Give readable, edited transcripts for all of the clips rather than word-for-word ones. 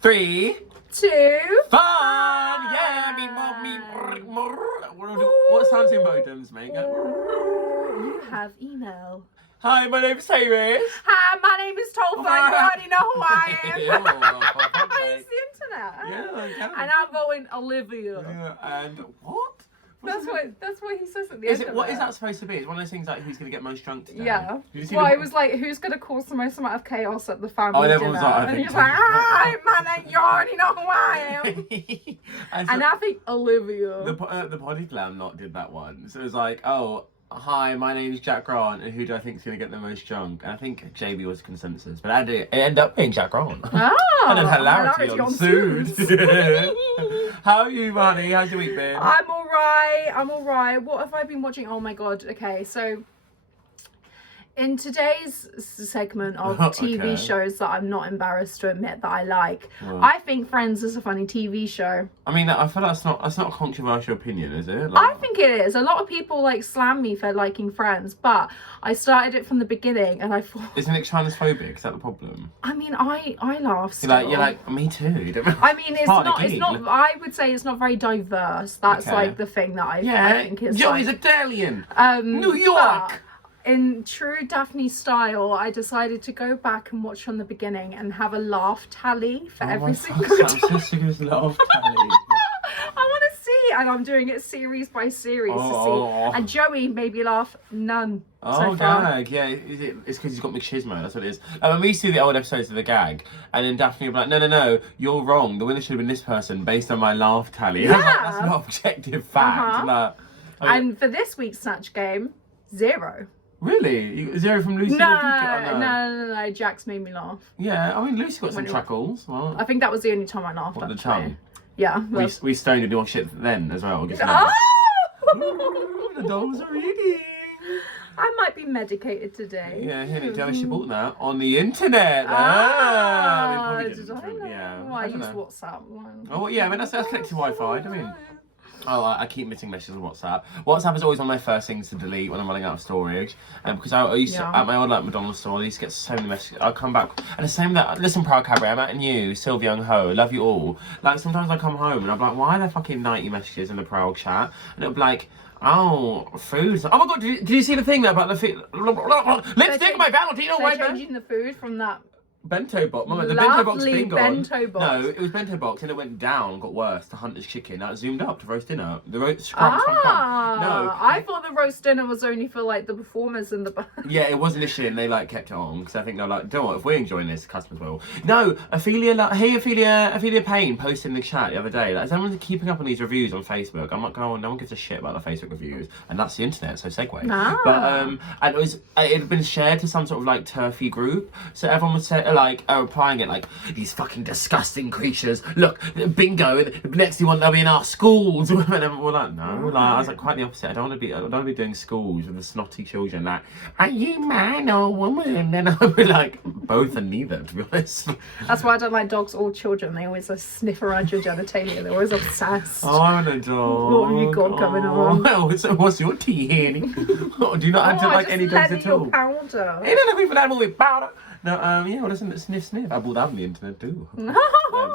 3, 2, fun! Yeah, what sounds in modems, mate? You have email. Hi, my name's Tayris. Hi, my name is Topher. You already know who I am. I use the internet. Yeah, and I'm going Olivia. Yeah, and what? That's what he says at the end. What is that supposed to be? It's one of those things like who's going to get most drunk today. Yeah. Well, it was like who's going to cause the most amount of chaos at the family dinner. Everyone was like, and he's like, hi, my name, you already know who I am. and I think Olivia. The Body Glam lot did that one. So it was like, oh, hi, my name's Jack Grant, and who do I think is going to get the most drunk? And I think JB was consensus, but it ended up being Jack Grant. Oh, and then hilarity ensued. How are you, Marnie? How's your week been? I'm alright. What have I been watching? Oh my god. Okay, so in today's segment of TV shows that I'm not embarrassed to admit that I like, I think Friends is a funny TV show. I mean, I feel like that's not a controversial opinion, is it? I think it is. A lot of people like slam me for liking Friends, but I started it from the beginning and I thought... Isn't it transphobic? Is that the problem? I mean, I laugh still. You're like, me too. I mean, it's not, I would say it's not very diverse. That's like the thing that I think is Joey's Italian. New York. But in true Daphne style, I decided to go back and watch from the beginning and have a laugh tally for every single time. Laugh tally. I want to see, and I'm doing it series by series to see. And Joey made me laugh none. Oh, so far. gag. Yeah, it's because he's got McShizmo, that's what it is. When we used to do the old episodes of the gag, and then Daphne would be like, no, you're wrong. The winner should have been this person based on my laugh tally. Yeah. That's not objective fact. And for this week's Snatch Game, 0. Really? 0 from Lucy? No. Jax made me laugh. Yeah, I mean, Lucy got some chuckles. Well, I think that was the only time I laughed. What, the tongue? Yeah. We stoned and do our shit then as well. The dogs are eating. I might be medicated today. Yeah, Henny, tell us she bought that on the internet. I use WhatsApp. Oh, yeah, I mean, that's connected to Wi-Fi. I mean... I keep missing messages on WhatsApp. WhatsApp is always one of my first things to delete when I'm running out of storage. Because I used to, at my old McDonald's store, I used to get so many messages. I'll come back, and the same that, listen, Proud Cabaret, I'm at you, Sylvia Young Ho, love you all. Like, sometimes I come home and I'm like, why are there fucking 90 messages in the Proud chat? And it'll be like, oh, food. Oh my god, did you see the thing there about the lipstick, my Valentino white? They're changing the food from that bento box. Mama, the bento box has been gone. Bento box. No, it was bento box, and it went down, got worse, to Hunter's chicken. Now it zoomed up to roast dinner. The roast scraps from front. No, I thought the roast dinner was only for like the performers in the back. Yeah, it was initially, and they like kept it on because I think they're like, don't know what, if we're enjoying this, customers will. No, Ophelia Payne posted in the chat the other day. Like, someone's keeping up on these reviews on Facebook. I'm like, oh, no one gives a shit about the Facebook reviews, and that's the internet. So segue. But and it had been shared to some sort of like turfy group, so everyone would say like applying it like, these fucking disgusting creatures, look, bingo, next thing you want they'll be in our schools. And then we're like, no, I was like quite the opposite. I don't want to be doing schools with the snotty children like, are you man or woman? And then I'll be like, both and neither, to be honest. That's why I don't like dogs or children. They always sniff around your genitalia. They're always obsessed. Oh, I'm a dog. What have you got coming on? Well, so what's your tea, Henny? Do you not have to like any dogs at all? Powder. Ain't none of people animal with powder. No, yeah, well, listen, sniff. I bought that on the internet too. No.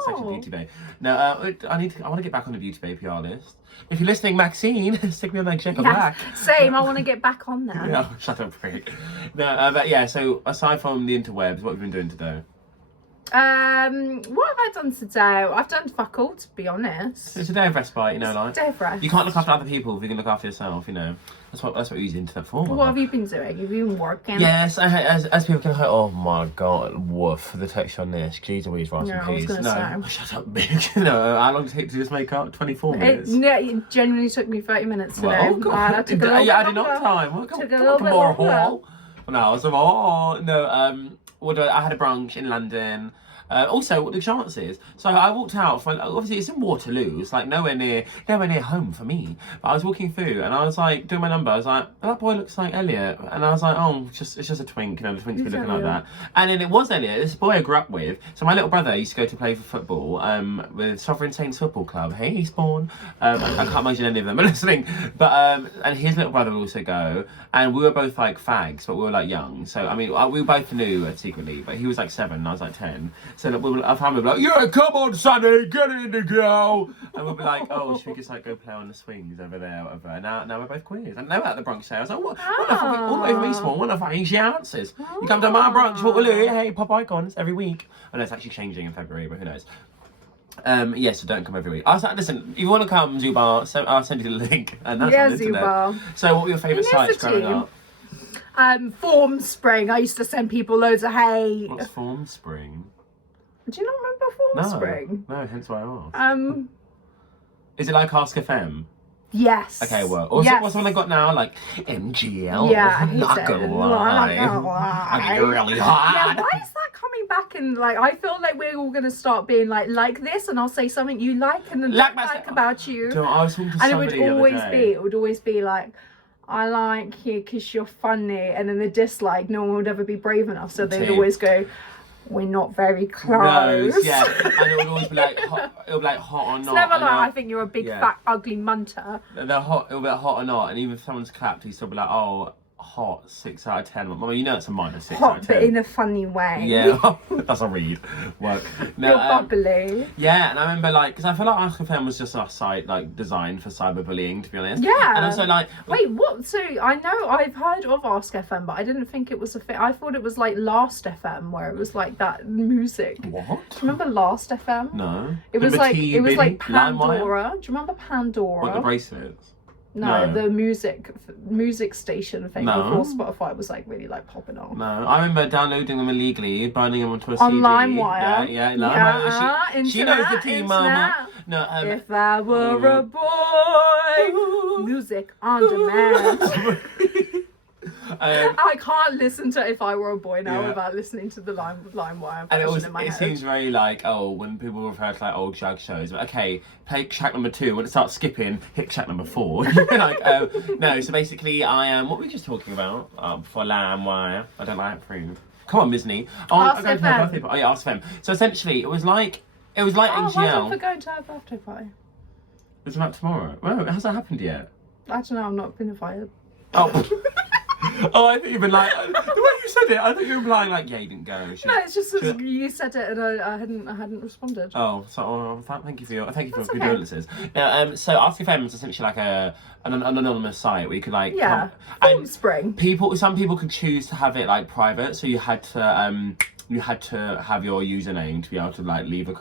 Such a beauty babe. No, I want to get back on the beauty babe PR list. If you're listening, Maxine, stick me on like Jacob Black. Same. I want to get back on there. Yeah, shut up, prick. No, but yeah. So aside from the interwebs, what have you been doing today? What have I done today? I've done fuck all, to be honest. It's a day of respite, you know, like. Day of rest. You can't look after other people if you can look after yourself, you know. That's what you use the internet for. What have you been doing? Have you been working? Yes, as people can hear, oh my god, woof, the text on this. Jeez Louise, rice and peas. No, shut up, bitch. No, how long did it take to just make up? 24 minutes? It genuinely took me 30 minutes today. Well, oh god. I took a little bit adding up time. Took a little bit longer. No, I was like, I had a brunch in London. Also, what the chances? So I walked out from, obviously it's in Waterloo, it's like nowhere near home for me. But I was walking through and I was like doing my number. I was like, oh, that boy looks like Elliot, and I was like, oh, it's just a twink, you know, the twinks be looking like that. And then it was Elliot, this boy I grew up with. So my little brother used to go to play for football with Sovereign Saints Football Club. Hey, Spawn. I can't imagine any of them are listening, but and his little brother would also go, and we were both like fags, but we were like young. So I mean, we both knew secretly, but he was like 7 and I was like 10. So like, our family would be like, yeah, come on, Sonny, get in the girl. And we'll be like, oh, should we just like go play on the swings over there, whatever. And now we're both queers. And now we're at the brunch there. I was like, what the fuck, all the way from Eastbourne, what the fuck is your answers? You come to my brunch, hey, pop icons every week. I know it's actually changing in February, but who knows. So don't come every week. I was like, listen, if you want to come, Zubar, so I'll send you the link. And that's on the internet. Zubar. So what were your favourite sites growing up? Form Spring. I used to send people loads of hate. What's Form Spring? Do you not remember Form Spring? No, hence why I asked. Is it like Ask FM? Yes. Okay, well, what's the one they got now? Like MGL? Yeah, I hate not it. gonna lie. I get really hard. Yeah, why is that coming back? And like, I feel like we're all gonna start being like this, and I'll say something you like and then like about you. Do you know, I was talking to and somebody it would always be like, I like you because you're funny, and then the dislike, no one would ever be brave enough, so they'd always go, we're not very close. Yeah, and it would always be like, hot or not. It's never like, I think you're a big fat ugly munter. They're hot, it'll be like hot or not, and even if someone's clapped, he'll still be like, oh, hot, 6 out of 10. Well, you know it's a minus 6 out of 10. Hot, but in a funny way. Yeah, that's a read. Work. No, you're bubbly. Yeah, and I remember like, because I feel like Ask FM was just a site like designed for cyberbullying, to be honest. Yeah. And also like, wait, what? So I know I've heard of Ask FM, but I didn't think it was a thing. I thought it was like Last FM, where it was like that music. What? Do you remember Last FM? No. It was like Pandora. Do you remember Pandora? What, the bracelets? No, the music station thing before Spotify was like really like popping off. No, I remember downloading them illegally, burning them onto a on CD. LimeWire. Yeah, she knows the tea, mama. No, if I were a boy, music on demand. I can't listen to If I Were a Boy now without listening to the LimeWire version in my head. It seems very like, when people refer to like old shag shows, but okay, play track number 2, when it starts skipping, hit track number 4. Like, no, so basically what were we just talking about for LimeWire? I don't like proof. Come on, Disney. Ask FM. Oh yeah, Ask FM. So essentially, it was like NGL. Why don't we go to her birthday party? Isn't that tomorrow? Well, has that happened yet? I don't know, I've not been invited. Oh. Oh, I think you've been like, the way you said it, I think you were implying like, yeah, you didn't go. No, it's just you said it and I hadn't responded. Oh, so thank you for your condolences. Yeah, so Ask FM is essentially like an anonymous site where you could like Form Spring. Some people could choose to have it like private, so you had to have your username to be able to like leave a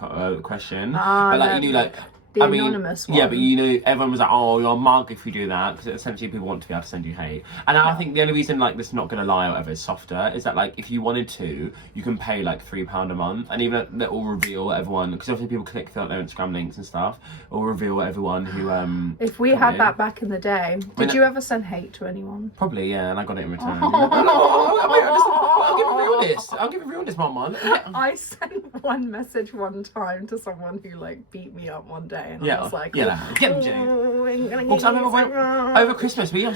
question. But like you knew like. Anonymous one. Yeah, but you know, everyone was like, oh, you're a mug if you do that, because essentially people want to be able to send you hate. And I think the only reason, like, this Not Gonna Lie or whatever is softer is that, like, if you wanted to, you can pay, like, £3 a month, and even that will reveal everyone, because obviously people click through their Instagram links and stuff, it will reveal everyone who, If we had that back in the day, did you ever send hate to anyone? Probably, yeah, and I got it in return. I'll give it realness, Mum. I sent one message one time to someone who, like, beat me up one day. And I was like, get them, Jenny. Because I remember over Christmas, oh,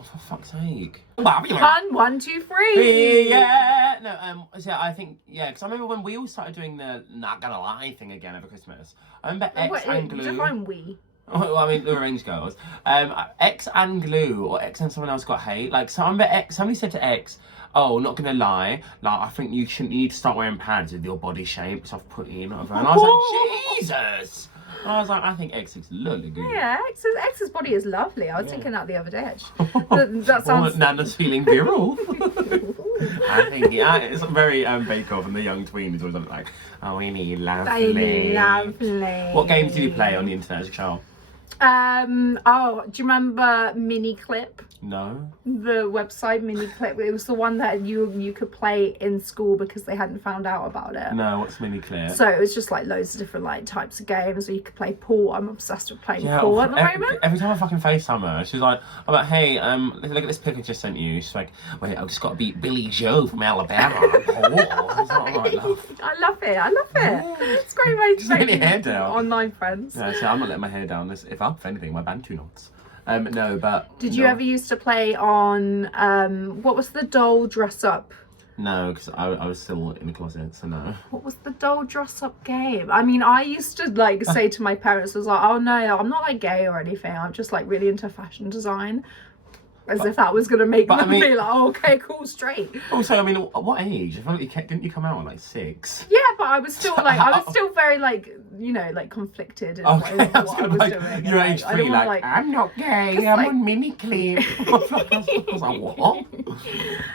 for fuck's sake. 1, 2, 3. Yeah. No, so I think, because I remember when we all started doing the Not Gonna Lie thing again over Christmas. I remember X and Glue. Define we. Well, I mean, the Range Girls. X and Glue, or X and someone else got hate. Like, so I remember somebody said to X, oh, not gonna lie, like, I think you need to start wearing pads with your body shape, it's off-putting, whatever. And I was like, Jesus! I was like, I think X looks lovely good. Yeah, X's body is lovely. I was thinking that the other day, actually. That sounds... Nana's feeling virile. I think, it's very Bake Off, and the young tween is always like, oh, Amy, lovely. What games did you play on the internet as a child? Do you remember Mini Clip? No. The website Mini Clip. It was the one that you could play in school because they hadn't found out about it. No, what's Mini Clip? So it was just like loads of different like types of games where you could play pool. I'm obsessed with playing pool at the moment. Every time I fucking FaceTime her, she's like, I'm like, hey, look at this pic I just sent you. She's like, wait, I've just got to beat Billy Joe from Alabama. I love it. Yeah. It's a great way to make your hair down. Online friends. Yeah, so I'm not letting my hair down. If anything, my bantu knots. No, but... Did you ever used to play on, what was the doll dress up? No, because I was still in the closet, so no. What was the doll dress up game? I mean, I used to like say to my parents, I was like, oh no, I'm not like gay or anything. I'm just like really into fashion design. As if that was going to make but them I mean- be like, oh, okay, cool, straight. Also, I mean, at what age? I feel like didn't you come out at like 6? Yeah, but I was still like, I was still very like, you know, like conflicted in Okay, what I was gonna like, doing. you're And, age I 3, don't wanna, like, I'm not gay, I'm like- on mini clip. I was like, what?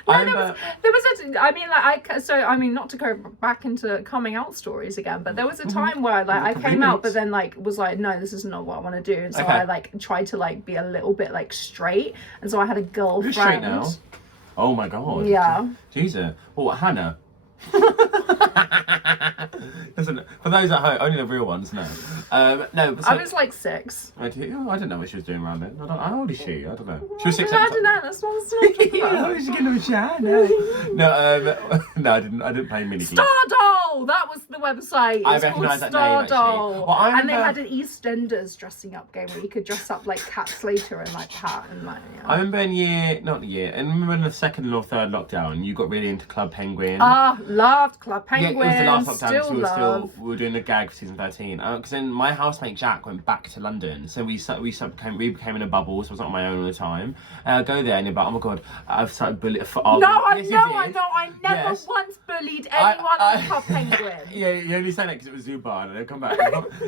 I remember, there was I mean, like, I mean, not to go back into coming out stories again, but there was a time where like I came out, but then like was like, no, this is not what I want to do, and so Okay. I like tried to like be a little bit like straight, and so I had a girlfriend. you're straight now. Oh my god. Yeah. Jesus. Well, Hannah. Listen, for those at home, only the real ones know. No, but so, I was like 6. I don't know what she was doing around then. How old is she? I don't know. She was 6. I don't know. That's what I'm talking Oh, about. she's getting a shine. No, I didn't play mini Star Doll! That was the website. I It's called recognise that Star name, actually. Doll. Well, I and they remember- had an EastEnders dressing up game where you could dress up like Cat Slater and like Pat and like. I remember I remember in the second or third lockdown, you got really into Club Penguin. Loved Club Penguin. Yeah, it was the last lockdown Still because love. we were doing the gag for season 13. Because then my housemate Jack went back to London, so we became in a bubble. So I was not on my own all the time. Go there and you're like, oh my god, I've started bullying. I never Yes. once bullied anyone on Club Penguin. Yeah, you only say that because it was Zubar and then come back.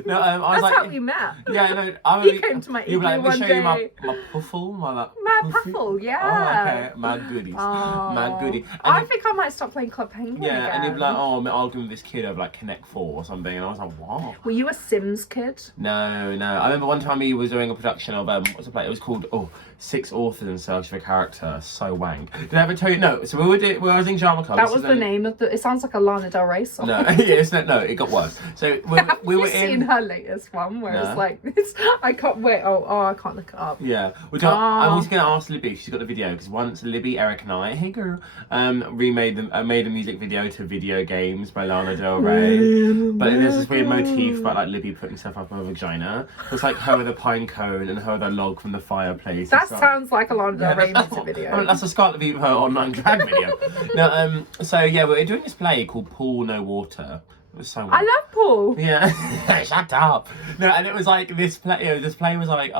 No, I was That's like, how we met. yeah, no, I He came to my you were like, igloo let me one show you my day. puffle, my Puffle, Oh, yeah. okay, my goodies, Oh. my goodie. And I then- think I might stop playing Club Penguin yeah, again. and you'd be like, oh, I'm arguing with this kid over like Connect 4 or something, and I was like, what? Were you a Sims kid? No. I remember one time he was doing a production of what's the play? It was called 6 Authors in Search of a Character. So wank. Did I ever tell you? No. So we was in drama club. That This was is the name of the. It sounds like a Lana Del Rey song. No, yes, no, it got worse. So Have we you were seen in. her latest one where No. it's like this? I can't wait. Oh, I can't look it up. Yeah, which Oh. I'm also going to ask Libby. She's got the video because once Libby, Eric, and I, hey girl, made a music video to Video Games by Lana Del Rey. But there's this weird motif about like Libby putting stuff up her vagina. It's like her with a pine cone and her with a log from the fireplace. That It's like- sounds like a Lana Del Rey that's music video. I mean, that's a Scarlet Fever online drag video. No, so yeah, we're doing this play called Pool No Water. It was so. I love Paul. Yeah, shut up. No, and it was like this play. This play was like,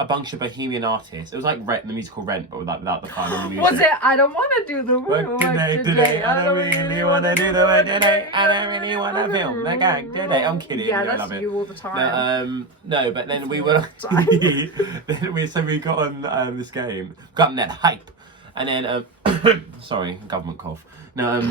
a bunch of bohemian artists. It was like Rent, the musical Rent, but without the fun and the music. Was it? I don't want to do the work Today, I don't really want to do the work today. I don't really want to film the gag today. I'm kidding. Yeah, I that's love it. you all the time. No, but then That's we all were. the time. then we got on this game, got on that hype, and then sorry, government cough. No,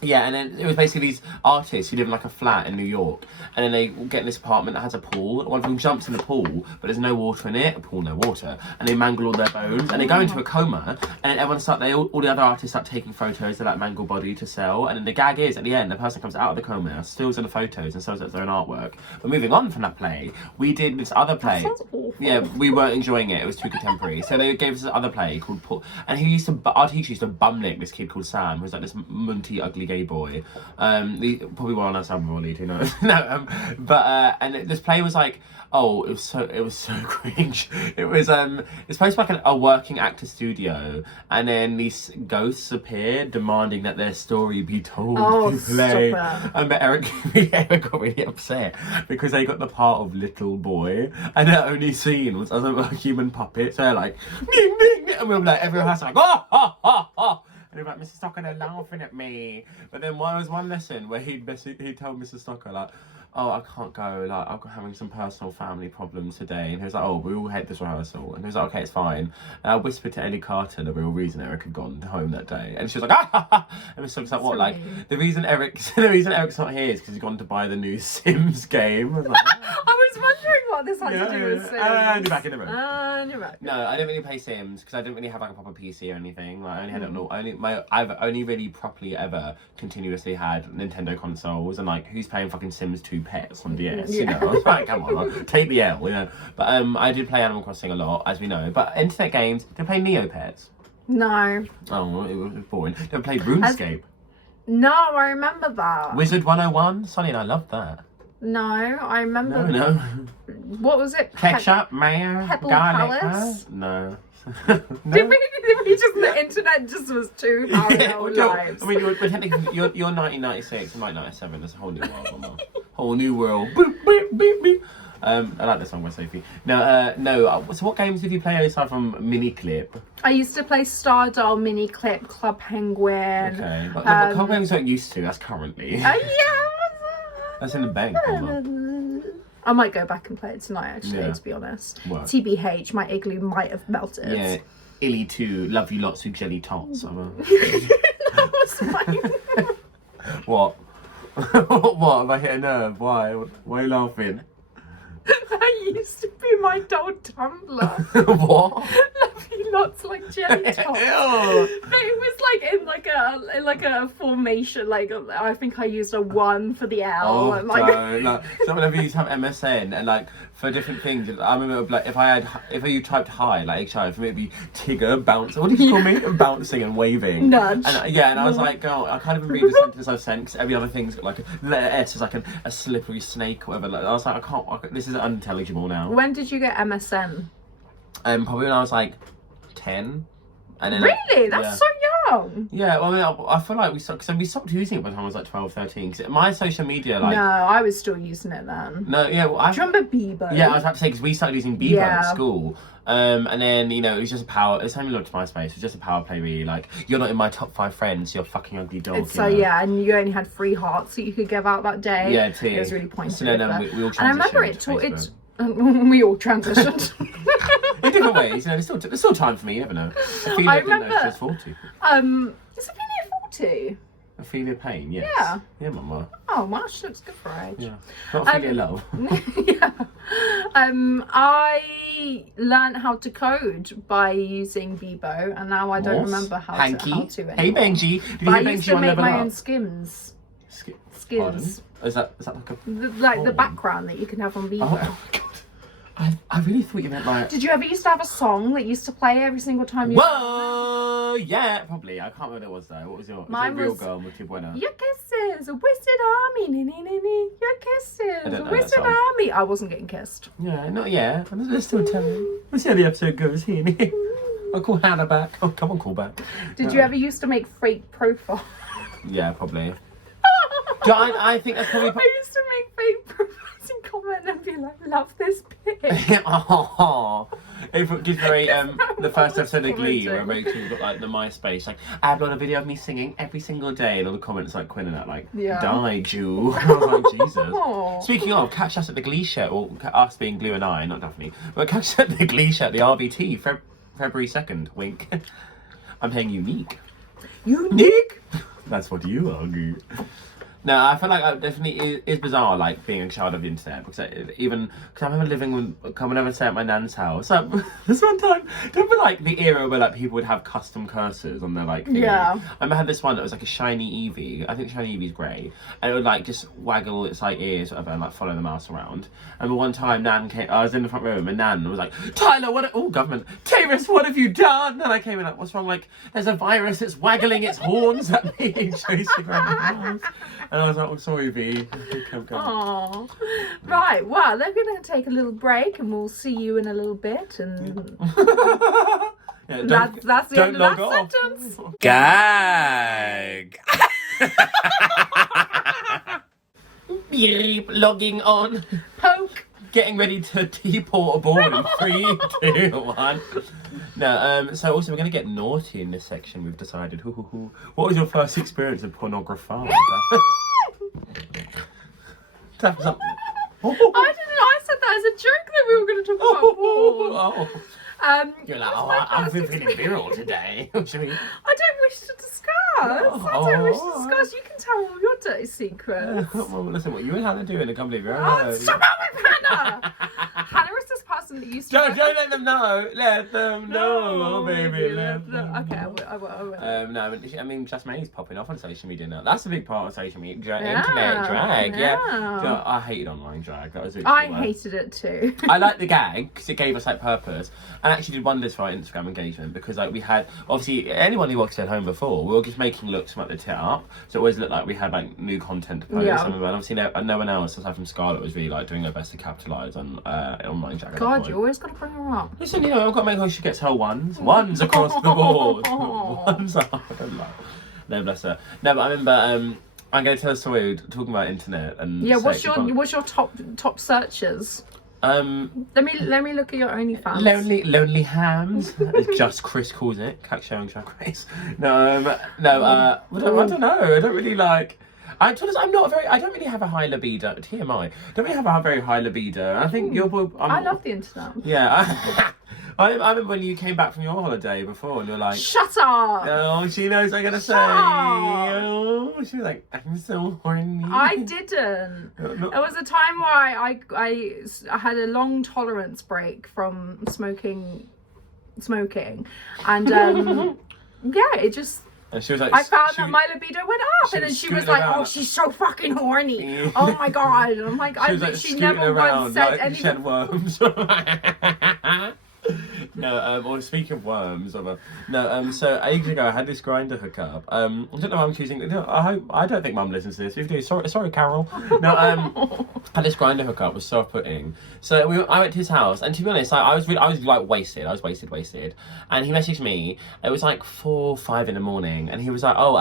yeah, and then it was basically these artists who live in like a flat in New York, and then they get in this apartment that has a pool. One of them jumps in the pool, but there's no water in it. A pool, no water, and they mangle all their bones, and they go into a coma. And then all the other artists start taking photos of that mangled body to sell. And then the gag is at the end, the person comes out of the coma, steals the photos, and sells it as their own artwork. But moving on from that play, we did this other play. That sounds awful. Yeah, we weren't enjoying it. It was too contemporary. So they gave us this other play called Paul, and our teacher used to bumlick this kid called Sam, who's like this munty, ugly gay boy. Probably one on our Sam lead, who knows? No, and this play was like, it was so cringe. It was it's supposed to be like a working actor studio, and then these ghosts appear demanding that their story be told Oh, in play. stop it. But Eric got really upset because they got the part of little boy, and their only scene was as a human puppet. So they're like, ding, ding, ding, and we were like, everyone has to like, oh, ha, ha, ha. And they were like, Mrs. Stocker, they're laughing at me. But then there was one lesson where he'd told Mrs. Stocker, like, oh, I can't go, like, I'm having some personal family problems today. And he was like, oh, we all hate this rehearsal. And he was like, okay, it's fine. And I whispered to Ellie Carter the real reason Eric had gone home that day. And she was like, ah, ha, ha. And Mrs. Stocker's like, what, So like, mean. the reason Eric's not here is because he's gone to buy the new Sims game. I was like, I was wondering what this had to do with Sims. And you're back in the room. And you're back. No, I don't really play Sims because I didn't really have like a proper PC or anything. Like I only had I've only really properly ever continuously had Nintendo consoles, and like who's playing fucking Sims 2 Pets on DS? You Yeah. know, I was like, come on, like, take the L, you know. But I did play Animal Crossing a lot, as we know. But internet games, did I play Neopets? No. Oh, it was boring. Did I play RuneScape? No, I remember that. Wizard 101? Sonny and I loved that. No, I remember. No. What was it? Ketchup, mayo, Pebble garlic. Palace? No. Did we just, the internet just was too parallel lives? I mean, you're technically you're 1996 and like 97. There's a whole new world, whole new world. Boop, beep, beep, beep. I like this song by Sophie. No. So what games did you play aside from Miniclip? I used to play Stardoll, Miniclip, Club Penguin. Okay, but Club Penguin's not used to. That's currently. Yeah. That's in the bank. I might go back and play it tonight, actually, to be honest. What? TBH, my igloo might have melted. Yeah. Illy 2, love you lots with jelly tots. That was mine. What? What? Have I hit a nerve? Why? Why are you laughing? That used to be my doll Tumblr. What? Love you lots like jelly tots. Ew. But it was like in a formation. Like I think I used a 1 for the L. Oh, and don't. Like, so whenever you used to have MSN and like for different things, I remember like if you typed hi like HI, for me it'd be Tigger bouncing. What did you call me? Bouncing and waving. Nudge. And and I was like, oh, I can't even read the sentence I've sent because every other thing's got like a letter S is like a slippery snake or whatever. Like, I was like, I can't. This is unintelligible now. When did you get MSN? Probably when I was like 10. And then Really? That's so young. Yeah, well, I mean, I feel like we stopped using it by the time I was like 12, 13. Cause my social media, like... No, I was still using it then. No, yeah, well, Do you remember Bebo? Yeah, I was about to say, because we started using Bebo at school. And then, you know, it was just a power... It's only looked to MySpace. It was just a power play, really. Like, you're not in my top 5 friends, you're a fucking ugly dog. So, yeah, and you only had 3 hearts that you could give out that day. Yeah, too. It was really pointless. So, no, we all transitioned. And I remember we all transitioned. In different ways, you know, there's still time for me, you never know. Ophelia I didn't know remember... she was 40. Is Ophelia 40? Ophelia Payne, yes. Yeah. Yeah, mama. Oh, wow, she looks good for her age. Yeah. Not Ophelia Love. Yeah. I learned how to code by using Bebo, and now I don't remember how to anymore. Hey, Benji. Did you But I hear used Benji to on make Level my Up? own skins. Pardon? Skins. Is that like a... The background that you can have on Bebo. Oh my god. I really thought you meant like... Did you ever used to have a song that used to play every single time you... Whoa! Yeah, probably. I can't remember what it was though. What was your... Mine was it Real was... Girl, Muy Buena? Your kisses, a wasted army, your kisses, a know wasted that song. army. I wasn't getting kissed. Yeah, not yet. There's still time. We'll see how the episode goes here. I'll call Hannah back. Oh, come on, call back. Did you ever used to make fake profiles? Yeah, probably. I think that's probably... I used to make fake profiles and comment and be like, love this pig. Oh, it gives very the first episode of Glee where Rachel got like the MySpace like I upload a video of me singing every single day and all the comments like Quinn and that like die Jew. I was like Jesus. Aww. Speaking of, catch us at the Glee show, or us being Glue and I, not Daphne, but catch us at the Glee show at the RBT February 2nd. Wink. I'm playing Unique. Unique. That's what you argue. No, I feel like it definitely is bizarre, like being a child of the internet, because I remember coming over to stay at my nan's house. Like, this one time, do you remember like the era where like people would have custom cursors on their like thingy? Yeah. I remember I had this one that was like a shiny Eevee. I think shiny Eevee's grey, and it would like just waggle its like ears or whatever and like follow the mouse around. And one time, Nan came. I was in the front room, and Nan was like, "Tyler, government, Tayris, what have you done?" And I came in like, "What's wrong?" Like, "There's a virus. It's waggling its horns at me, chasing around the house." And I was like, "Oh, sorry, V." Aww. Right, well, they're going to take a little break and we'll see you in a little bit. And yeah, that's the end of that sentence. Gag. Beep, logging on. Poke. Getting ready to deport aboard in 3, 2, 1. No, so also we're going to get naughty in this section, we've decided. What was your first experience of pornography? That was up. I said that as a joke that we were going to talk about porn. You're like, I'm feeling virile today. I don't wish to discuss. I don't wish to discuss. You can tell all your dirty secrets. Well, listen, what you and Hannah do in a company of your Oh, own. stop out with Hannah! Hannah is this person that used to... Don't let them know. Let them know, baby. Let them know. Okay, I will. No, I mean, just May's popping off on social media now. That's a big part of social media. Internet drag, yeah. You know, I hated online drag. That was really I hated it too. I liked the gag because it gave us like purpose and actually did wonders for our Instagram engagement because like we had obviously anyone who watched at home before we were just making looks from like the tit up, so it always looked like we had like new content to post. Yeah. And obviously no one else aside from Scarlett was really like doing her best to capitalise on online drag. God, you always got to bring her up. Listen, you know, I've got to make sure she gets her ones across the board. Ones are, I don't know. No, bless her. No, but I remember I'm going to tell a story talking about internet and yeah. What's your top searches? Let me look at your OnlyFans. Lonely hams, as just Chris calls it. Cat showing Drag Race. I don't know. I don't really like. To be honest, I don't really have a high libido. TMI. Don't really have a very high libido. I think you're. I love the internet. Yeah. I remember when you came back from your holiday before, and you're like, "Shut up!" Oh, she knows what I'm gonna say. Oh, she was like, "I'm so horny." I didn't. It was a time where I had a long tolerance break from smoking, and yeah, it just. And she was like, I found that my libido went up, and then she was like, "Oh, she's so fucking horny." Oh my god! And I'm like, she never once said anything. She had worms. No, or speaking of worms, so ages ago I had this grinder hookup. I don't know why I'm choosing. No, I don't think Mum listens to this. If you do, sorry, Carol. No, had this grinder hookup was so off-putting. So I went to his house, and to be honest, I was like wasted. I was wasted. And he messaged me. It was like 4, 5 in the morning, and he was like, "Oh,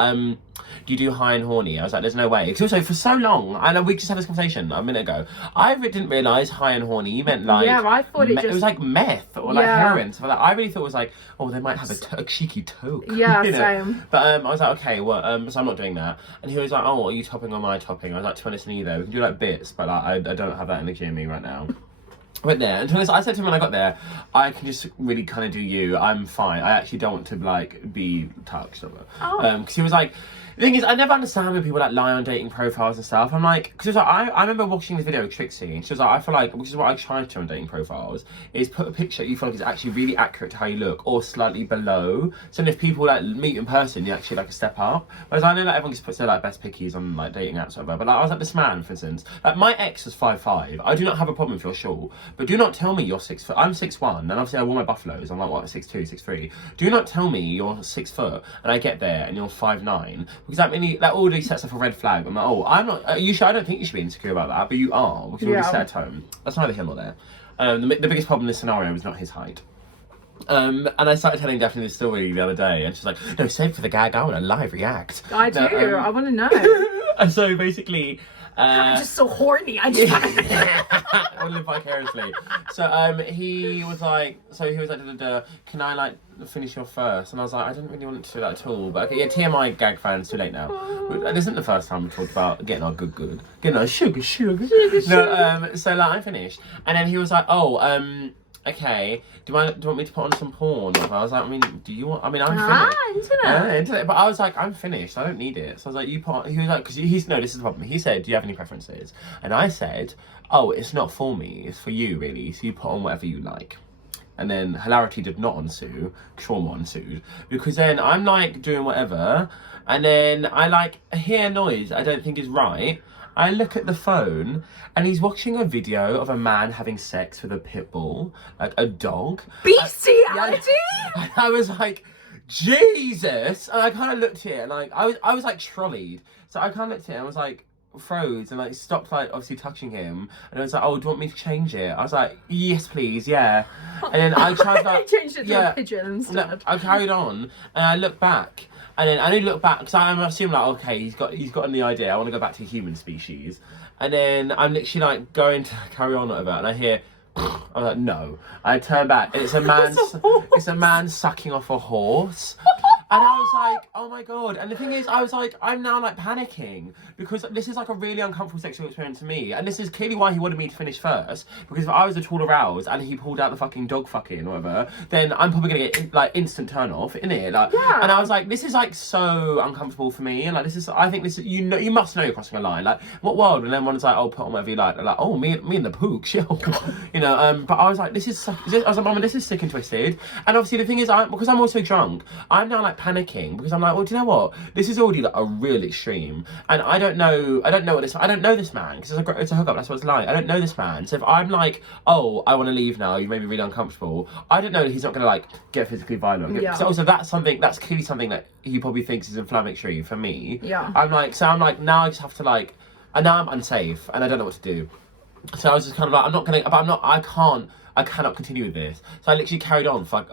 do you do high and horny?" I was like, "There's no way." Because also for so long, and we just had this conversation a minute ago. I didn't realise high and horny meant like I thought it was like meth or like heroin. So I really thought it was like, oh, they might have a cheeky toke. Yeah, you know? same. But I was like, okay, well, so I'm not doing that. And he was like, oh, are you topping on my topping? I was like, to be honest, neither. We can do like bits, but like, I don't have that energy in me right now. I went there, and to be honest, I said to him when I got there, I can just really kind of do you. I'm fine. I actually don't want to like be touched. Because he was like. The thing is, I never understand when people like lie on dating profiles and stuff. I'm like, because like, I remember watching this video with Trixie, and she was like, I feel like, which is what I try to do on dating profiles, is put a picture you feel like is actually really accurate to how you look, or slightly below. So if people like meet in person, you actually like a step up. Whereas I know like everyone just puts their like best pickies on like dating apps or whatever. But like I was like this man, for instance, like my ex was 5'5". I do not have a problem if you're short, but do not tell me you're 6 foot. I'm 6'1", and obviously I wore my buffaloes. I'm like what 6'2", 6'3". Do not tell me you're 6 foot, and I get there and you're 5'9", because that really that already sets up a red flag. I'm like, oh, I'm not. I don't think you should be insecure about that, but you are, because you already set a tone. That's neither here nor there. The biggest problem in this scenario was not his height. And I started telling Daphne this story the other day, and she's like, no, save for the gag, I want to live react. I do, I want to know. And so basically... I'm just so horny, I just I want to live vicariously. So he was like, can I like finish your first? And I was like, I didn't really want to do that at all. But okay, yeah, TMI gag fans, too late now. This isn't the first time we talked about getting our good. Getting our sugar. No, so like I finished. And then he was like, oh, okay, do you want me to put on some porn? I was like, I'm finished. Internet. But I was like, I'm finished, I don't need it. So I was like, he was like, because no, this is the problem. He said, do you have any preferences? And I said, oh, it's not for me, it's for you, really. So you put on whatever you like. And then hilarity did not ensue, trauma ensued. Because then I'm like doing whatever, and then I like hear noise I don't think is right. I look at the phone, and he's watching a video of a man having sex with a pit bull, like a dog. Bestiality? And I was like, Jesus! And I kind of looked here, and like I was like trolleyed. So I kind of looked here and I was like, froze, and like stopped like obviously touching him, and I was like, oh, do you want me to change it? I was like, yes please, yeah. And then I tried like changed it to a pigeon instead. No, I carried on, and I looked back. And then I only look back because I'm assuming like, okay, he's gotten the idea. I want to go back to human species. And then I'm literally like going to carry on whatever, and I hear, I'm like, no. I turn back, and it's a man sucking off a horse. And I was like, oh my God. And the thing is, I was like, I'm now like panicking because this is like a really uncomfortable sexual experience for me. And this is clearly why he wanted me to finish first. Because if I was at all aroused and he pulled out the fucking dog fucking or whatever, then I'm probably going to get like instant turn off, innit? Like, yeah. And I was like, this is like so uncomfortable for me. And like, I think this is, you must know you're crossing a line. Like, what world? And then one's like, oh, put on whatever you like. They're like, oh, me and the pook, chill. You know, but I was like, I was like, Mama, this is sick and twisted. And obviously the thing is, because I'm also drunk, I'm now like panicking because I'm like, well, do you know what? This is already like a real extreme, and I don't know this man because it's a hookup. That's what it's like. I don't know this man, so if I'm like, oh, I want to leave now, you made me really uncomfortable. I don't know that he's not gonna like get physically violent. Yeah. So also that's clearly something that he probably thinks is inflammatory for me. Yeah. I'm like now I just have to like, and now I'm unsafe and I don't know what to do. So I was just kind of like, I I cannot continue with this. So I literally carried on for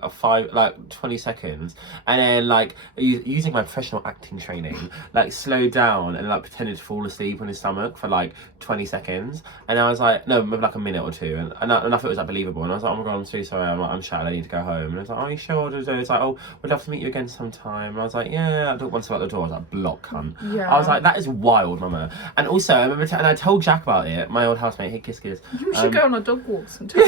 like 20 seconds, and then like using my professional acting training, like slowed down and like pretended to fall asleep on his stomach for like 20 seconds. And I was like, no, maybe like a minute or two, and I thought it was like believable. And I was like, oh my god, I'm so sorry, I'm shattered, I need to go home. And I was like, oh, you sure? It's like, oh, we'd love to meet you again sometime. And I was like, yeah. I took one step out the door. I was like, block, cunt. Yeah. I was like, that is wild, mama. And also, I remember, and I told Jack about it, my old housemate. Hey, kiss. You should go on a dog walk sometime.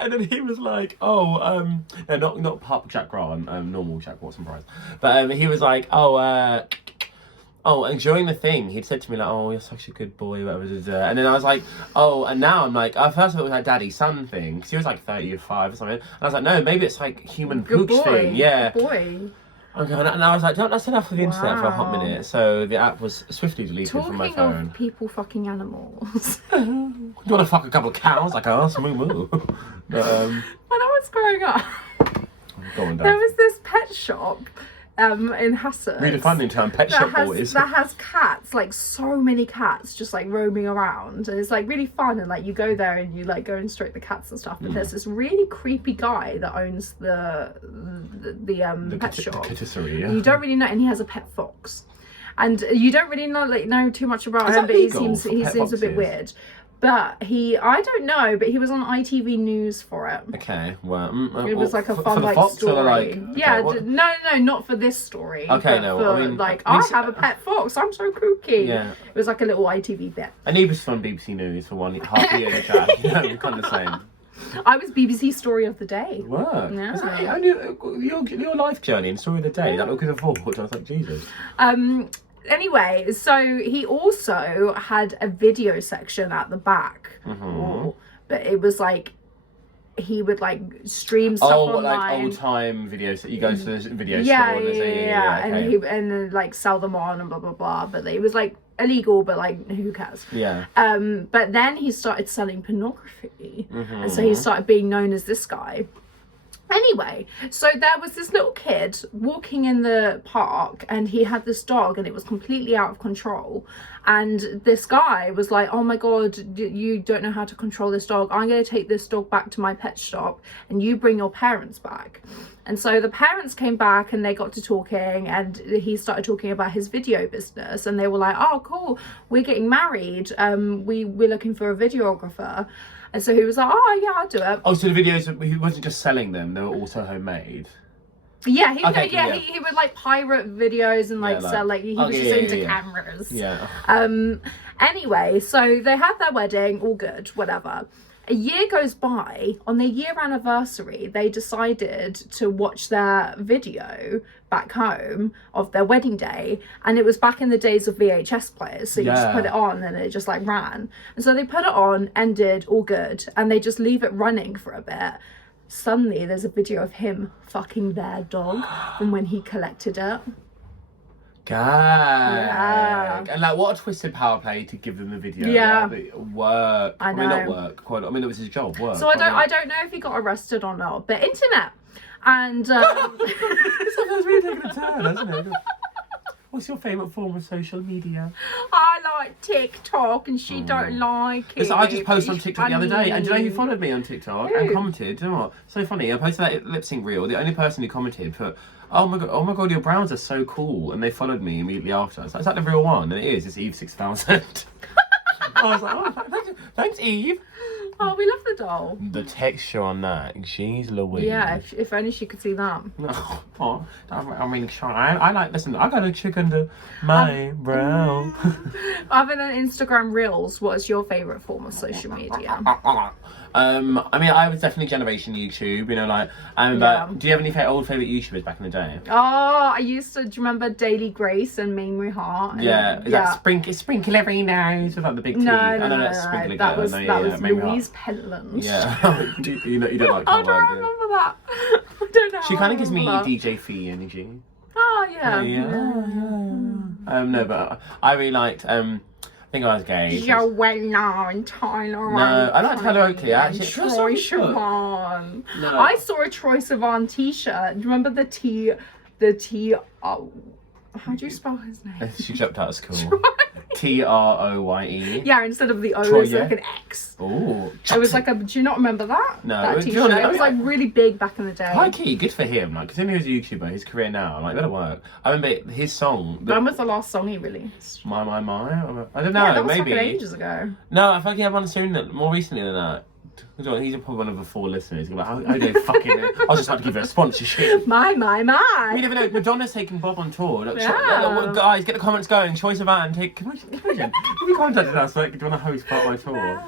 And then he was like, oh, no, not Pup Jack Grant, normal Jack Watson Prize. But he was like, oh, and during the thing, he'd said to me like, oh, you're such a good boy, whatever. And then I was like, oh, and now I'm like, first of all, it was like daddy-son thing, because he was like 35 or something. And I was like, no, maybe it's like human pooch thing. Yeah. Good boy. Okay, and I was like, that's enough of the internet for a hot minute. So the app was swiftly deleted from my phone. Talking of people fucking animals. Do you want to fuck a couple of cows like us? Moo moo. But, when I was growing up, go on, there was this pet shop in Hassan. Redefining term, pet shop boys. That has cats, like so many cats just like roaming around, and it's like really fun, and like you go there and you like go and stroke the cats and stuff, but there's this really creepy guy that owns the pet shop. Catisserie, yeah. You don't really know, and he has a pet fox, and you don't really know too much about him, but he seems a bit weird. But I don't know, but he was on ITV News for it. Okay, well, it was like a for fun the like fox, story. or like, yeah, okay, no, not for this story. Okay, but no, for, I mean, like I have a pet fox. I'm so kooky. Yeah, it was like a little ITV bit. And he was from BBC News for half a year in chat. You know, kind of the same. I was BBC Story of the Day. What? Yeah. Was that, your life journey and story of the day. That looked at the I was like, Jesus. Anyway, so he also had a video section at the back. But it was like he would like stream stuff online. Like old time videos that you go to the video store and there's okay. and then like sell them on and blah blah blah. But it was like illegal, but like who cares? Yeah. But then he started selling pornography, and so he started being known as this guy. Anyway, so there was this little kid walking in the park, and he had this dog, and it was completely out of control. And this guy was like, oh my god, you don't know how to control this dog. I'm going to take this dog back to my pet shop, and you bring your parents back. And so the parents came back, and they got to talking, and he started talking about his video business, and they were like, oh cool, we're getting married, we're looking for a videographer. And so he was like, oh yeah, I'll do it. Oh, so the videos, he wasn't just selling them, they were also homemade. Yeah, he would like pirate videos and like sell, like he was just into cameras. Yeah. Anyway, so they had their wedding, all good, whatever. A year goes by. On their year anniversary, they decided to watch their video back home of their wedding day, and it was back in the days of VHS players, so you just put it on and it just like ran. And so they put it on, ended, all good, and they just leave it running for a bit. Suddenly there's a video of him fucking their dog from when he collected it. God. And like, what a twisted power play to give them the video. Yeah. Work. I know. I mean, not work. It was his job. Work. So I don't know if he got arrested or not, but internet. And It's really taking a turn, hasn't it? What's your favourite form of social media? I like TikTok, and she don't like it. Listen, I just posted on TikTok the other day, and do you know who followed me on TikTok and commented? Do you know what? So funny. I posted that lip sync reel. The only person who commented put, oh my god, your brows are so cool, and they followed me immediately after. I was like, is that the real one? And it is. It's Eve 6000. I was like, oh, thanks, Eve. Oh, we love the doll. The texture on that, jeez Louise. Yeah, if only she could see that. Oh, I mean, shy. I like, listen, I got a chick under my brow. Other than Instagram Reels, what's your favourite form of social media? I mean, I was definitely Generation YouTube, you know, like, but do you have any old favourite YouTubers back in the day? Oh, I used to, do you remember Daily Grace and Memory Heart? Yeah, is that Sprinkle Every Nose with like the big teeth? No, that was Louise Pentland. Yeah, you don't like I don't remember that. I don't know. She kind of gives me DJ Fee energy. Oh, yeah. No, but I really liked, I think I was gay. Joanna and Tyler. No, I like Tyler Oakley actually. Troye Sivan. No. I saw a Troye Sivan t-shirt. Do you remember the T How do you spell his name? She dropped out of school. Troye. Yeah, instead of the O, Troye. it's like an X. Oh. It was like a. Do you not remember that? No. That Do you t-shirt. know- It was like really big back in the day. High key, good for him. Like, because he was a YouTuber, his career now, like, better work. I remember his song. When was the last song he released? My. I don't know. Yeah, that was maybe. fucking ages ago. No, I feel like he had one soon, more recently than that. He's probably one of the 4 listeners. He's like, how do you fucking... I was just about to give her a sponsorship. My. We never know. Madonna's taking Bob on tour. Look, Yeah. Guys, get the comments going. Choice of that and take... Can we contact us? Like, do you want to host part of my tour?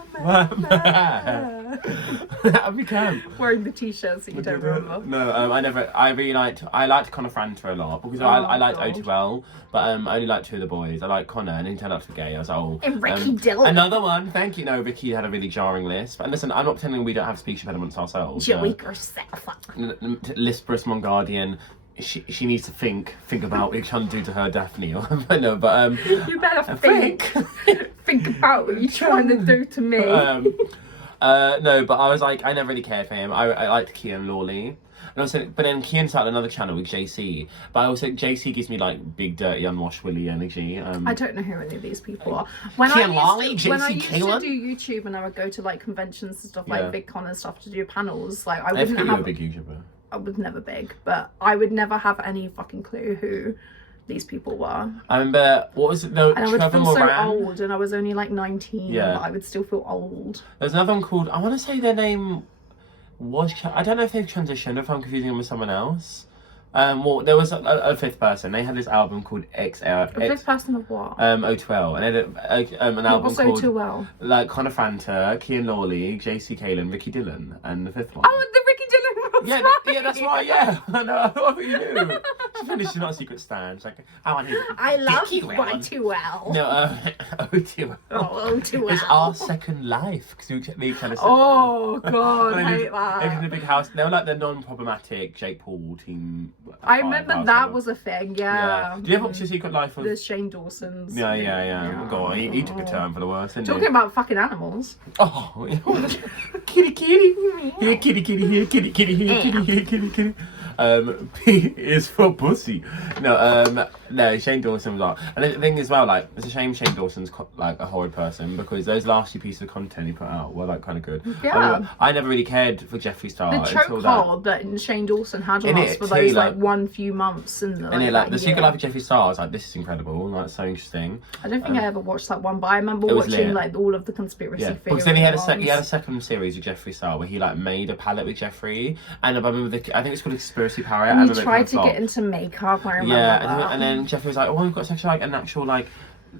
That'd be camp. Wearing the t-shirts that you don't remember. No, I liked Connor Franta a lot because I liked O2L, but I only liked 2 of the boys. I liked Connor and he turned out to be gay. I was like, oh. And Ricky Dillon. Another one, thank you. No, Ricky had a really jarring lisp. And listen, I'm not pretending we don't have speech impediments ourselves. Joey Graceffa. Lisperous Mongolian. She needs to think about what you're trying to do to her, Daphne. No, but You better think. Think about what you're trying to do to me. No, but I was like, I never really cared for him. I liked Kian Lawley. And also, but then Kian started another channel with JC. But I also, JC gives me like big, dirty, unwashed Willy energy. I don't know who any of these people are. Kian When I Lawley, used JC to Kalen? do YouTube and I would go to like conventions and stuff, Yeah. like VidCon and stuff to do panels, like I I wouldn't forget you were a have. big YouTuber. I was never big, but I would never have any fucking clue who these people were. I remember, what was it? No, And I would Trevor feel Moran. so old, and I was only like 19, Yeah. but I would still feel old. There's another one called, I want to say their name was, I don't know if they've transitioned, if I'm confusing them with someone else. Well, there was a 5th person. They had this album called The fifth person of what? O2L, and they had an album Also called too well. like Connor Franta, Kian Lawley, JC Kalen, Ricky Dillon, and the 5th one. Oh, the Ricky Dillon was Yeah, right. yeah, that's right. Yeah, I know. I thought you knew. She's not a secret stan. She's like, I want his. I love Dicky my round. too well. No, O2L. Oh, too well. It's our second life because we kind of. Oh god, I hate They lived in a that. big house. They were like the non-problematic Jake Paul team. I remember that was a thing. Yeah. Do you ever watch The Secret Life of? The Shane Dawson's. Yeah. Go on, he took a turn for the worse, didn't Talking he? about fucking animals. Oh, kitty. Here, kitty. Here, kitty. Here, kitty. P is for pussy. No, Shane Dawson was like, and the thing as well, like, it's a shame Shane Dawson's like a horrid person because those last 2 pieces of content he put out were like kind of good. Yeah. I never really cared for Jeffree Star The until chokehold that Shane Dawson had on In us it for too, those like- like one few months and And then, like, The Secret year. Life of Jeffree Star, I was like, this is incredible, like, so interesting. I don't think I ever watched that one, but I remember It was watching lit. like all of the conspiracy Yeah, theories. because then he had a second series with Jeffree Star where he like made a palette with Jeffree, and I remember I think it's called a conspiracy palette. And I he remember it tried kind of to get flopped. into makeup. I remember Yeah, that. and then Jeffree was like, "Oh, we've got such like an actual like."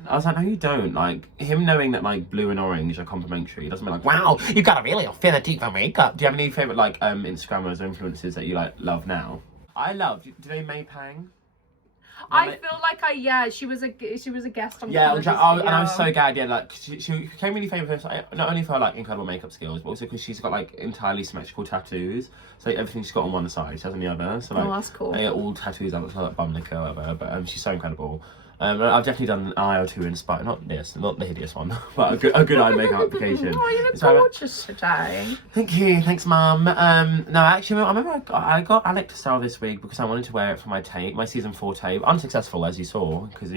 I was like, "No, you don't." Like him knowing that like blue and orange are complementary doesn't mean like, "Wow, you've got a really affinity for makeup." Do you have any favorite like Instagrammers or influencers that you like love now? I love. Do they May Pang? I feel like she was a guest on. Yeah, Canada's and I was video. so glad. Yeah, like she became really famous not only for her like incredible makeup skills, but also because she's got like entirely symmetrical tattoos. So like, everything she's got on one side, she has on the other. So like, that's cool. Yeah, all tattoos that look like bum liquor or whatever. But she's so incredible. I've definitely done an eye or two in spite, not the hideous one, but a good eye makeup application. Oh, you look So, gorgeous today. Thank you, thanks, Mum. No, actually, I remember I got Alec to style this wig because I wanted to wear it for my tape, my season 4 tape. Unsuccessful, as you saw, because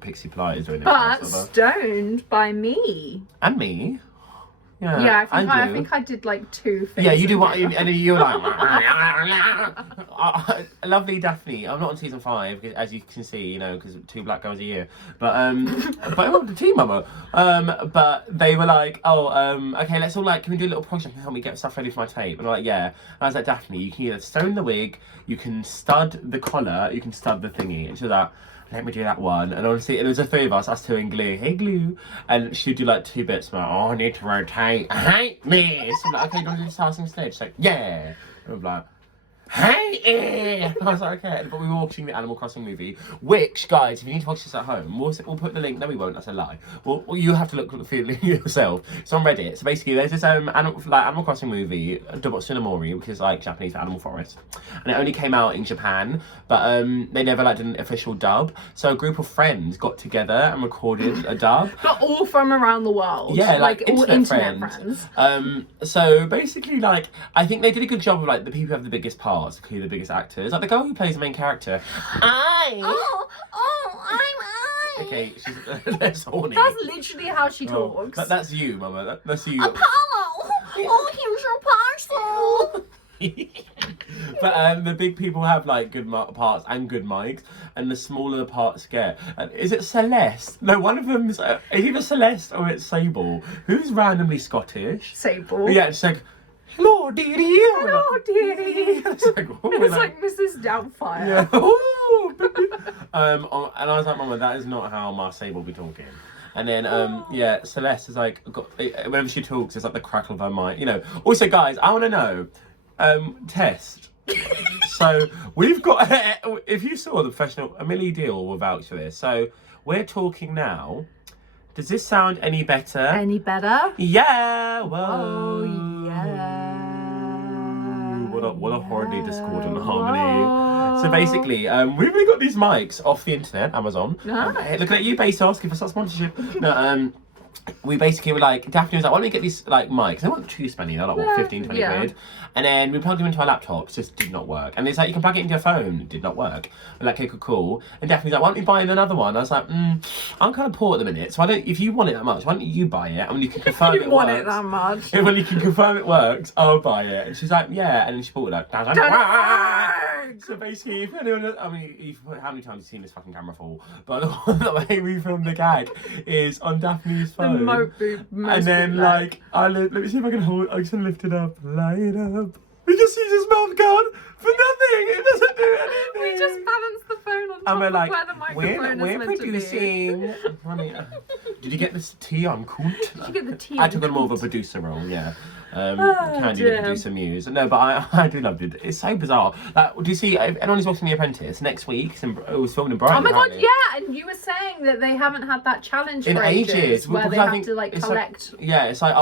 Pixie Polite is doing it. But stoned by me. And me. Yeah, and I you. think I did like 2 things. Yeah, you do in what, there. and then you're like, lovely Daphne. I'm not on season 5, as you can see, because 2 black girls a year. But but the team mama. But they were like, okay, let's all can we do a little project and help me get stuff ready for my tape? And I'm like, yeah. And I was like, Daphne, you can either stone the wig, you can stud the collar, you can stud the thingy. And she was like, let me do that one. And honestly, there was the 3 of us 2 in Glue. Hey, Glue. And she'd do 2 bits. I'm like, I need to rotate. I hate this. I'm like, okay, do you want to do the dancing stage? She's like, yeah. And I'm like, hate it. I was like, okay. But we were watching the Animal Crossing movie, which, guys, if you need to watch this at home, we'll put the link. No, we won't. That's a lie. Well, you have to look for it yourself. It's on Reddit. So basically, there's this Animal Crossing movie, DOUBUTSU, which is Japanese for Animal Forest, and it only came out in Japan, but they never did an official dub. So a group of friends got together and recorded a dub. But all from around the world. Yeah, all internet friends. So basically, I think they did a good job of the people who have the biggest part. parts, clearly the biggest actors. Like the girl who plays the main character. Oh, I'm I. Okay, she's that's horny. That's literally how she talks. That's you, Mama. That's you. Apollo! Oh, here's your parcel! But the big people have like good parts and good mics, and the smaller the parts get. Is it Celeste? No, one of them is either Celeste or it's Sable, who's randomly Scottish. Sable. Yeah, it's like, hello, dearie. Hello, dearie. It's like, It's like Mrs. Doubtfire. Yeah. Ooh, baby. And I was like, Mama, that is not how my Sable be talking. And then, yeah, Celeste is like, whenever she talks, it's like the crackle of her mic. You know. Also, guys, I want to know, test. So we've got, if you saw the professional, Amelie Deal will vouch for this. So we're talking now. Does this sound any better? Any better? Yeah. Whoa. Oh, yeah. What a horribly discordant harmony. So basically, we've really got these mics off the internet, Amazon. Nice. Looking at you, Bezos, give us that sponsorship. No, we basically were like, Daphne was like, why don't we get these like mics? They weren't too spendy, they're like what, 15, 20 quid. And then we plugged them into our laptops, just did not work. And it's like, you can plug it into your phone, it did not work. We're like, okay, cool. And Daphne's like, why don't we buy another one? I was like, I'm kind of poor at the minute, so if you want it that much, why don't you buy it? And when you can confirm it want works. it that much. And when you can confirm it works, I'll buy it. And she's like, yeah. And then she bought it. I was like, so basically, if anyone, I mean, how many times have you seen this fucking camera fall? But the way we film the gag is on Daphne's phone. And then, like, let me see if I can lift it up, light it up. We just use his mouth guard for nothing. It doesn't do anything. We just balance the phone on top of like, where the microphone we're is meant producing. Did you get this tea on Kunt? Did you get the tea? I took on more of a producer role, yeah. Candy the producer muse. No, but I do love it. It's so bizarre. Like, do you see, if anyone who's watching The Apprentice, next week, it was filmed in Brighton. Oh my god, yeah, and you were saying that they haven't had that challenge in for ages. where they have to like collect. Like, yeah, it's like,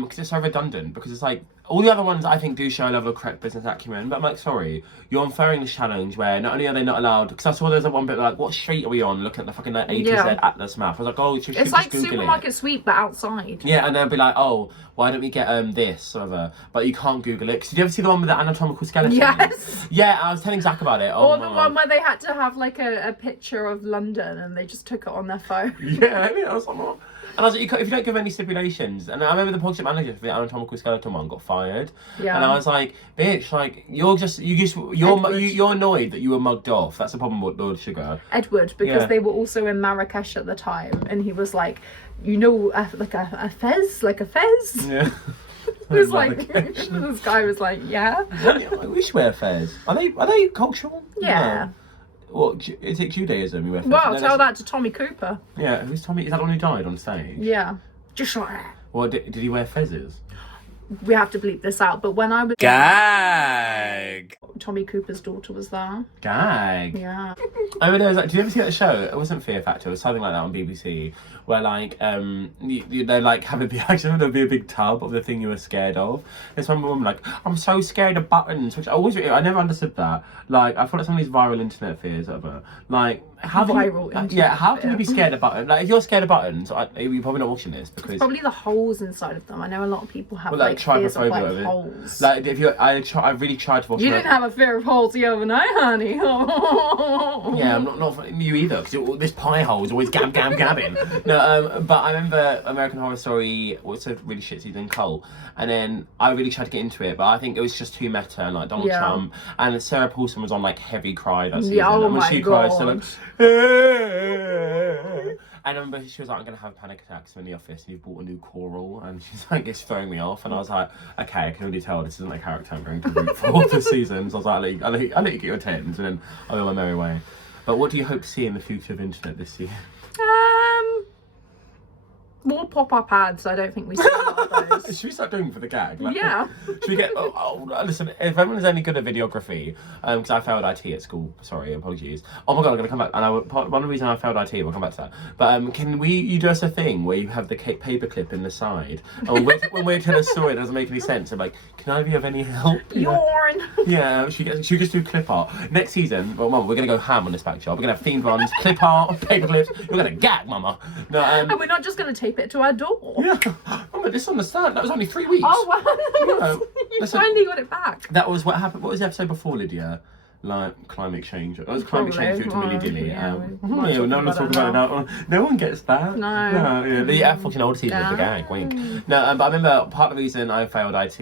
because it's so redundant, because it's like, all the other ones I think do show a level of correct business acumen, but I'm like, sorry, you're unfurling this challenge where not only are they not allowed, because I saw there's one bit like, what street are we on? Looking at the fucking A to Z Atlas map. I was like, oh, it's like Supermarket Sweep, but outside. Yeah, and they'll be like, oh, why don't we get this, whatever, but you can't Google it. Because did you ever see the one with the anatomical skeleton? Yes. Yeah, I was telling Zach about it. Or the one where they had to have like a picture of London and they just took it on their phone. Yeah, I was like, what? And I was like, if you don't give any stipulations, and I remember the project manager for the anatomical skeleton one got fired. Yeah. And I was like, bitch, like you're annoyed that you were mugged off. That's the problem with Lord Sugar. Edward, because they were also in Marrakesh at the time, and he was like, you know, like a fez. Yeah. It was like this guy was like, yeah. We should wear fez. Are they cultural? Yeah. No. What, is it Judaism you wear fez? Well, tell that to Tommy Cooper. Yeah, who's Tommy? Is that the one who died on stage? Yeah. Just like that. Well, did he wear fezzes? We have to bleep this out, but when I was... Gag! Tommy Cooper's daughter was there. Gag! Yeah. I mean, did you ever see that show? It wasn't Fear Factor, it was something like that on BBC, where like, they like have a there'll be a big tub of the thing you were scared of. There's one woman like, I'm so scared of buttons, which I never understood that. Like, I thought like some of these viral internet fears of her. Like, how can you be scared of buttons? Like, if you're scared of buttons, you're probably not watching this because... It's probably the holes inside of them. I know a lot of people have like fears of like holes. Like, I really tried to watch... You didn't have a fear of holes the other night, honey. Yeah, I'm not you either, because this pie hole is always gabbing. No, but I remember American Horror Story, what's a really shit season, Cole, and then I really tried to get into it, but I think it was just too meta, and like Donald Trump, and Sarah Paulson was on like heavy cry that season. Yeah, oh my god. Cried, so, like, and I remember she was like, I'm going to have a panic attack, so in the office, and you bought a new choral, and she's like, it's throwing me off, and I was like, okay, I can already tell this isn't a character I'm going to root for this season, so I was like, I'll let you get your tens, and then I'll go my merry way. But what do you hope to see in the future of internet this year? More pop-up ads. I don't think we see a lot of those. Should we start doing for the gag? Like, yeah. Should we get... listen, if everyone's any good at videography, because I failed IT at school. Sorry, apologies. Oh my god, I'm going to come back. And one of the reasons I failed IT, we'll come back to that. But can you do us a thing where you have the paperclip in the side? And when we're telling a story that doesn't make any sense, I'm like, can I be of any help? Yawn. Yeah, should we just do clip art? Next season, well, Mum, we're going to go ham on this back job. We're going to have themed ones, clip art, paperclips. We're going to gag, Mama. No, and we're not just going to tape it to our door. Yeah. Oh, but this on the stand, that was only 3 weeks. Oh, wow. Yeah. You finally got it back. That was what happened. What was the episode before, Lydia? Like climate change. It was climate change due to Milli Dilly. No one talks about it now. No one gets that. No. The fucking older season of the gag. Wink. No, but I remember part of the reason I failed IT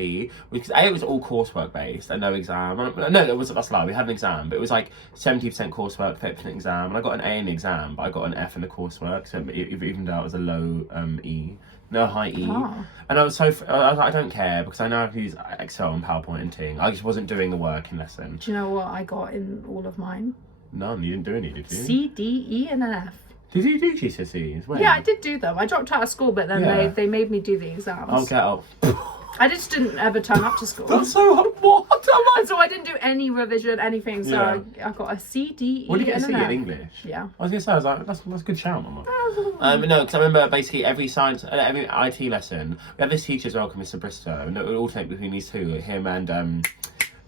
was because it was all coursework based and no exam. No, that's a lie. We had an exam, but it was like 70% coursework, 30% exam. And I got an A in the exam, but I got an F in the coursework, so it evened out as a low E. No, high E. Oh. And I was like, I don't care because I know how to use Excel and PowerPoint and thing. I just wasn't doing the work in lesson. Do you know what I got in all of mine? None. You didn't do any, did you? C, D, E, and an F. Did you do GCSEs? When? Yeah, I did do them. I dropped out of school, but then they made me do the exams. I'll get up. I just didn't ever turn up to school. That's so hard. What? So I didn't do any revision, anything. So I got a C, D, E, What did you get a and C an in F. English? Yeah. I was going to say, I was like, that's a good shout, Mama. No, because I remember basically every science, every IT lesson, we had this teacher as well, Mr. Bristow, and it would alternate between these two, him and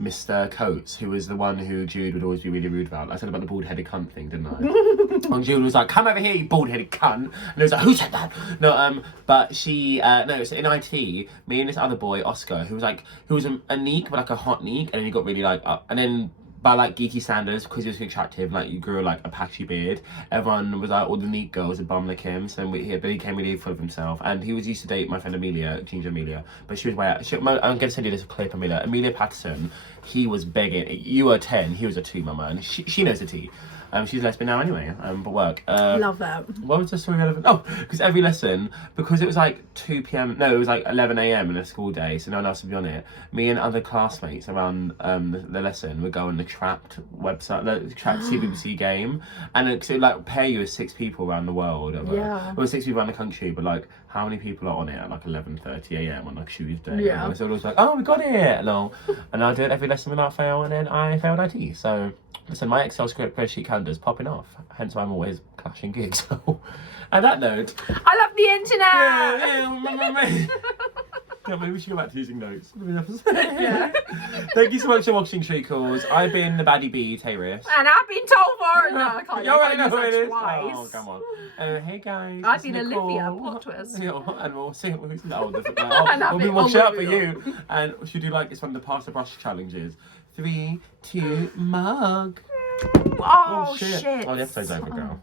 Mr. Coates, who was the one who Jude would always be really rude about. I said about the bald-headed cunt thing, didn't I? And Jude was like, come over here, you bald-headed cunt. And it was like, who said that? No, but she, no, so in IT, me and this other boy, Oscar, who was a neek, but like a hot neek, and then he got really like, and then by like geeky standards, because he was attractive, like you grew like a patchy beard, everyone was like, all the neat girls would bum like him, so but he became really full of himself, and he was used to date my friend Amelia, Ginger Amelia, but she was way out. I'm going to send you this clip, Amelia Patterson, he was begging, you were 10, he was a 2, Mama, and she knows the tea. She's lesbian now anyway, for work. Love that. What was the story relevant? Oh, because every lesson, because it was like 2 p.m, no, it was like 11 a.m. in a school day, so no one else would be on it. Me and other classmates around the lesson would go on the Trapped website, the Trapped CBBC game, and it would like pair you as 6 people around the world. Well, 6 people around the country, but like, how many people are on it at like 11:30 a.m. on like Tuesday? Yeah. So it was like, oh, we got it! No. And I do it every lesson without fail, and then I failed IT, so... Listen, my Excel spreadsheet calendar's popping off, hence why I'm always clashing gigs. So, and that note... I love the internet! Yeah, maybe we should go back to using notes. Yeah. Thank you so much for watching Treacles. I've been the baddie bee, Tayris. And I've been told for it. No, I can't. You already know who it is. Twice. Oh, come on. Hey guys. I've been Olivia, plot twist. And we'll see. We'll be watch out for you. And should do like it's one of the pass the brush challenges. 3, 2, mug. Oh shit. Oh, the episode's over, girl.